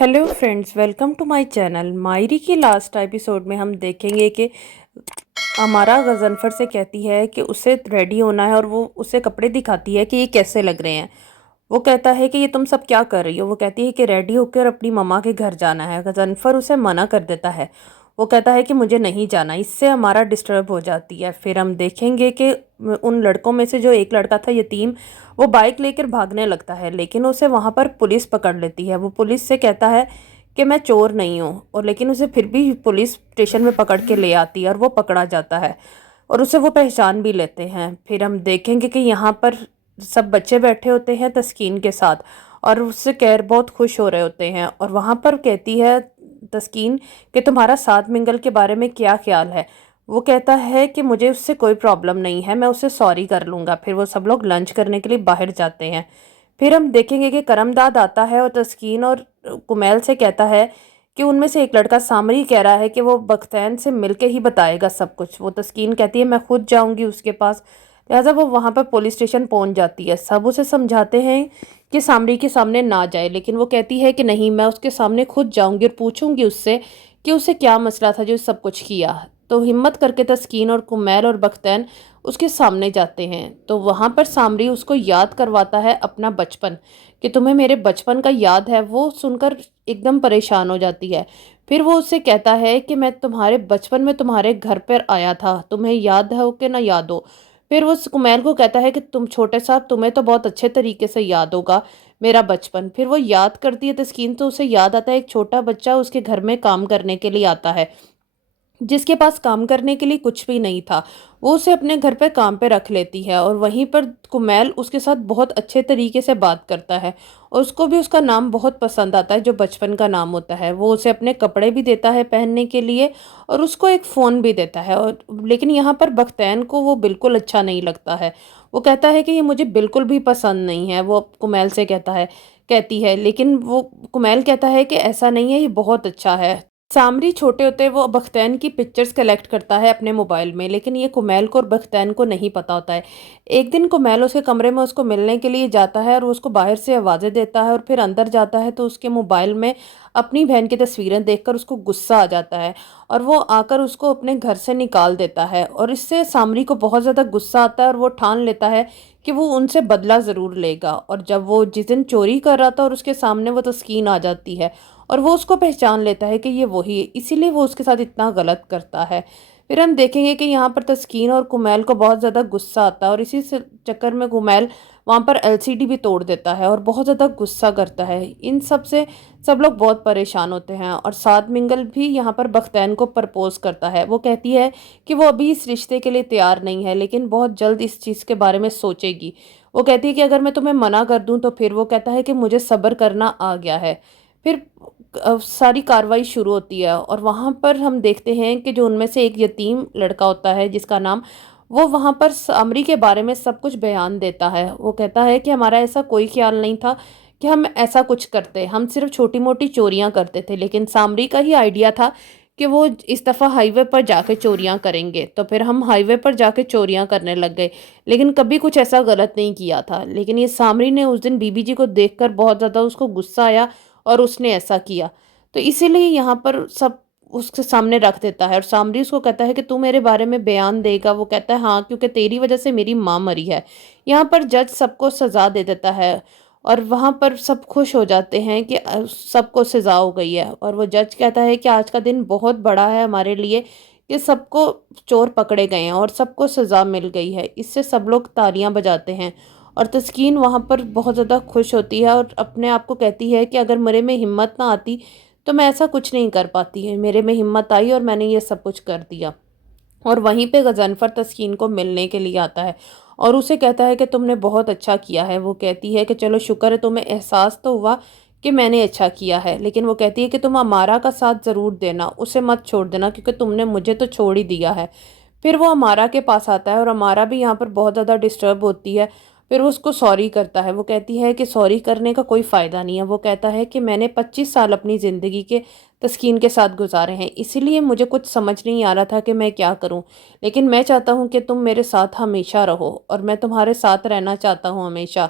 Hello friends, welcome to my channel. मायरी की last episode में हम देखेंगे कि अमारा गजनफर से कहती है कि उसे रेडी होना है और वो उसे कपड़े दिखाती है कि ये कैसे लग रहे हैं। वो कहता है कि ये तुम सब क्या कर रही हो। वो कहती है कि रेडी होकर अपनी मम्मा के घर जाना है। गजनफर उसे मना कर देता है। वो कहता है कि मुझे नहीं जाना। इससे हमारा डिस्टर्ब हो जाती है। फिर हम देखेंगे कि उन लड़कों में से जो एक लड़का था यतीम, वो बाइक लेकर भागने लगता है, लेकिन उसे वहाँ पर पुलिस पकड़ लेती है। वो पुलिस से कहता है कि मैं चोर नहीं हूँ, और लेकिन उसे फिर भी पुलिस स्टेशन में पकड़ के ले आती है और वो पकड़ा जाता है और उसे वो पहचान भी लेते हैं। फिर हम देखेंगे कि यहाँ पर सब बच्चे बैठे होते हैं तस्कीन के साथ, और उससे कह बहुत खुश हो रहे होते हैं। और वहाँ पर कहती है तस्कीन कि तुम्हारा सात मिंगल के बारे में क्या ख्याल है। वो कहता है कि मुझे उससे कोई प्रॉब्लम नहीं है, मैं उससे सॉरी कर लूँगा। फिर वो सब लोग लंच करने के लिए बाहर जाते हैं। फिर हम देखेंगे कि करमदाद आता है और तस्कीन और कुमैल से कहता है कि उनमें से एक लड़का सामरी कह रहा है कि वो बख्तैन से मिलके ही बताएगा सब कुछ। वो तस्कीन कहती है मैं खुद जाऊंगी उसके पास। लिहाजा वो वहाँ पर पुलिस स्टेशन पहुँच जाती है। सब उसे समझाते हैं कि सामरी के सामने ना जाए, लेकिन वो कहती है कि नहीं, मैं उसके सामने खुद जाऊंगी और पूछूंगी उससे कि उसे क्या मसला था जो सब कुछ किया। तो हिम्मत करके तस्कीन और कुमैल और बख्तैन उसके सामने जाते हैं। तो वहाँ पर सामरी उसको याद करवाता है अपना बचपन, कि तुम्हें मेरे बचपन का याद है। वो सुनकर एकदम परेशान हो जाती है। फिर वो उससे कहता है कि मैं तुम्हारे बचपन में तुम्हारे घर पर आया था, तुम्हें याद हो कि ना याद हो। फिर वो कुमैल को कहता है कि तुम छोटे साहब, तुम्हें तो बहुत अच्छे तरीके से याद होगा मेरा बचपन। फिर वो याद करती है तस्कीन, तो उसे याद आता है एक छोटा बच्चा उसके घर में काम करने के लिए आता है, जिसके पास काम करने के लिए कुछ भी नहीं था। वो उसे अपने घर पे काम पे रख लेती है, और वहीं पर कुमैल उसके साथ बहुत अच्छे तरीके से बात करता है और उसको भी उसका नाम बहुत पसंद आता है जो बचपन का नाम होता है। वो उसे अपने कपड़े भी देता है पहनने के लिए और उसको एक फ़ोन भी देता है। और लेकिन यहाँ पर बख्तैन को वो बिल्कुल अच्छा नहीं लगता है। वो कहता है कि ये मुझे बिल्कुल भी पसंद नहीं है। वो कुमैल से कहती है, लेकिन वो कुमैल कहता है कि ऐसा नहीं है, ये बहुत अच्छा है। सामरी छोटे होते वो बख्तैन की पिक्चर्स कलेक्ट करता है अपने मोबाइल में, लेकिन ये कुमैल को और बख्तैन को नहीं पता होता है। एक दिन कुमैल उसके कमरे में उसको मिलने के लिए जाता है और वो उसको बाहर से आवाज़ें देता है, और फिर अंदर जाता है तो उसके मोबाइल में अपनी बहन की तस्वीरें देखकर उसको गुस्सा आ जाता है और वो आकर उसको अपने घर से निकाल देता है। और इससे सामरी को बहुत ज़्यादा गुस्सा आता है और वो ठान लेता है कि वो उनसे बदला ज़रूर लेगा। और जब वो जिस दिन चोरी कर रहा था और उसके सामने वो तस्कीन आ जाती है और वो उसको पहचान लेता है कि ये वही है, इसीलिए वो उसके साथ इतना गलत करता है। फिर हम देखेंगे कि यहाँ पर तस्कीन और कुमैल को बहुत ज़्यादा गुस्सा आता है, और इसी चक्कर में कुमैल वहाँ पर एलसीडी भी तोड़ देता है और बहुत ज़्यादा गुस्सा करता है। इन सब से सब लोग बहुत परेशान होते हैं। और साद मिंगल भी यहाँ पर बख्तैन को प्रपोज करता है। वो कहती है कि वो अभी इस रिश्ते के लिए तैयार नहीं है, लेकिन बहुत जल्द इस चीज़ के बारे में सोचेगी। वो कहती है कि अगर मैं तुम्हें मना कर दूं तो फिर। वो कहता है कि मुझे सब्र करना आ गया है। फिर सारी कार्रवाई शुरू होती है, और वहाँ पर हम देखते हैं कि जो उनमें से एक यतीम लड़का होता है जिसका नाम, वो वहाँ पर सामरी के बारे में सब कुछ बयान देता है। वो कहता है कि हमारा ऐसा कोई ख्याल नहीं था कि हम ऐसा कुछ करते, हम सिर्फ छोटी मोटी चोरियां करते थे, लेकिन सामरी का ही आइडिया था कि वो इस दफ़ा हाईवे पर जाके चोरियां करेंगे। तो फिर हम हाईवे पर जाके चोरियां करने लग गए, लेकिन कभी कुछ ऐसा गलत नहीं किया था। लेकिन ये सामरी ने उस दिन बीबी जी को देखकर बहुत ज़्यादा उसको गुस्सा आया और उसने ऐसा किया। तो इसीलिए यहाँ पर सब उसके सामने रख देता है, और सामरी उसको कहता है कि तू मेरे बारे में बयान देगा। वो कहता है हाँ, क्योंकि तेरी वजह से मेरी माँ मरी है। यहाँ पर जज सबको सज़ा दे देता है, और वहाँ पर सब खुश हो जाते हैं कि सबको सज़ा हो गई है। और वो जज कहता है कि आज का दिन बहुत बड़ा है हमारे लिए, कि सबको चोर पकड़े गए हैं और सबको सज़ा मिल गई है। इससे सब लोग तालियां बजाते हैं, और तस्कीन वहाँ पर बहुत ज़्यादा खुश होती है और अपने आप को कहती है कि अगर मेरे में हिम्मत ना आती तो मैं ऐसा कुछ नहीं कर पाती है। मेरे में हिम्मत आई और मैंने ये सब कुछ कर दिया। और वहीं पे गजनफर तस्कीन को मिलने के लिए आता है और उसे कहता है कि तुमने बहुत अच्छा किया है। वो कहती है कि चलो शुक्र है, तुम्हें एहसास तो हुआ कि मैंने अच्छा किया है। लेकिन वो कहती है कि तुम अमारा का साथ ज़रूर देना, उसे मत छोड़ देना, क्योंकि तुमने मुझे तो छोड़ ही दिया है। फिर वो अमारा के पास आता है और अमारा भी यहाँ पर बहुत ज़्यादा डिस्टर्ब होती है। फिर वो उसको सॉरी करता है। वो कहती है कि सॉरी करने का कोई फ़ायदा नहीं है। वो कहता है कि मैंने 25 साल अपनी ज़िंदगी के तस्कीन के साथ गुजारे हैं, इसीलिए मुझे कुछ समझ नहीं आ रहा था कि मैं क्या करूं। लेकिन मैं चाहता हूं कि तुम मेरे साथ हमेशा रहो, और मैं तुम्हारे साथ रहना चाहता हूं हमेशा।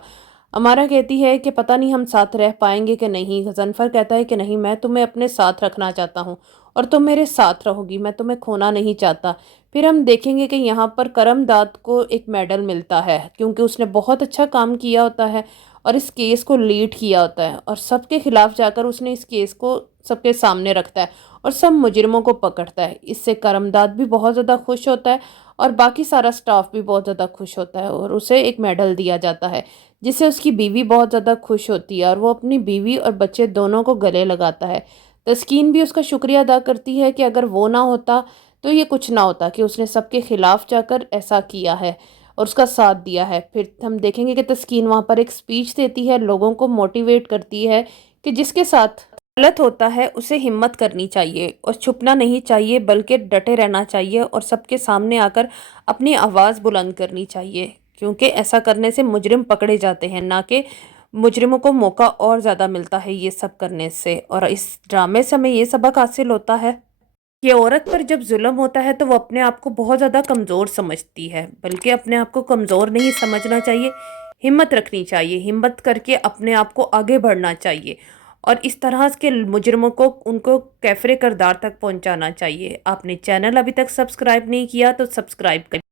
امارا کہتی ہے کہ پتہ نہیں ہم ساتھ رہ پائیں گے کہ نہیں۔ غضنفر کہتا ہے کہ نہیں، میں تمہیں اپنے ساتھ رکھنا چاہتا ہوں اور تم میرے ساتھ رہو گی، میں تمہیں کھونا نہیں چاہتا۔ پھر ہم دیکھیں گے کہ یہاں پر کرم داد کو ایک میڈل ملتا ہے کیونکہ اس نے بہت اچھا کام کیا ہوتا ہے اور اس کیس کو لیڈ کیا ہوتا ہے، اور سب کے خلاف جا کر اس نے اس کیس کو سب کے سامنے رکھتا ہے اور سب مجرموں کو پکڑتا ہے۔ اس سے کرم داد بھی بہت زیادہ خوش ہوتا ہے اور باقی سارا سٹاف بھی بہت زیادہ خوش ہوتا ہے اور اسے ایک میڈل دیا جاتا ہے، جس سے اس کی بیوی بہت زیادہ خوش ہوتی ہے اور وہ اپنی بیوی اور بچے دونوں کو گلے لگاتا ہے۔ تسکین بھی اس کا شکریہ ادا کرتی ہے کہ اگر وہ نہ ہوتا تو یہ کچھ نہ ہوتا، کہ اس نے سب کے خلاف جا کر ایسا کیا ہے اور اس کا ساتھ دیا ہے۔ پھر ہم دیکھیں گے کہ تسکین وہاں پر ایک سپیچ دیتی ہے، لوگوں کو موٹیویٹ کرتی ہے کہ جس کے ساتھ غلط ہوتا ہے اسے ہمت کرنی چاہیے اور چھپنا نہیں چاہیے، بلکہ ڈٹے رہنا چاہیے اور سب کے سامنے آ کر اپنی آواز بلند کرنی چاہیے، کیونکہ ایسا کرنے سے مجرم پکڑے جاتے ہیں، نہ کہ مجرموں کو موقع اور زیادہ ملتا ہے یہ سب کرنے سے۔ اور اس ڈرامے سے ہمیں یہ سبق حاصل ہوتا ہے کہ عورت پر جب ظلم ہوتا ہے تو وہ اپنے آپ کو بہت زیادہ کمزور سمجھتی ہے، بلکہ اپنے آپ کو کمزور نہیں سمجھنا چاہیے، ہمت رکھنی چاہیے، ہمت کر کے اپنے آپ کو آگے بڑھنا چاہیے اور اس طرح کے مجرموں کو ان کو کیفر کردار تک پہنچانا چاہیے۔ آپ نے چینل ابھی تک سبسکرائب نہیں کیا تو سبسکرائب کریں۔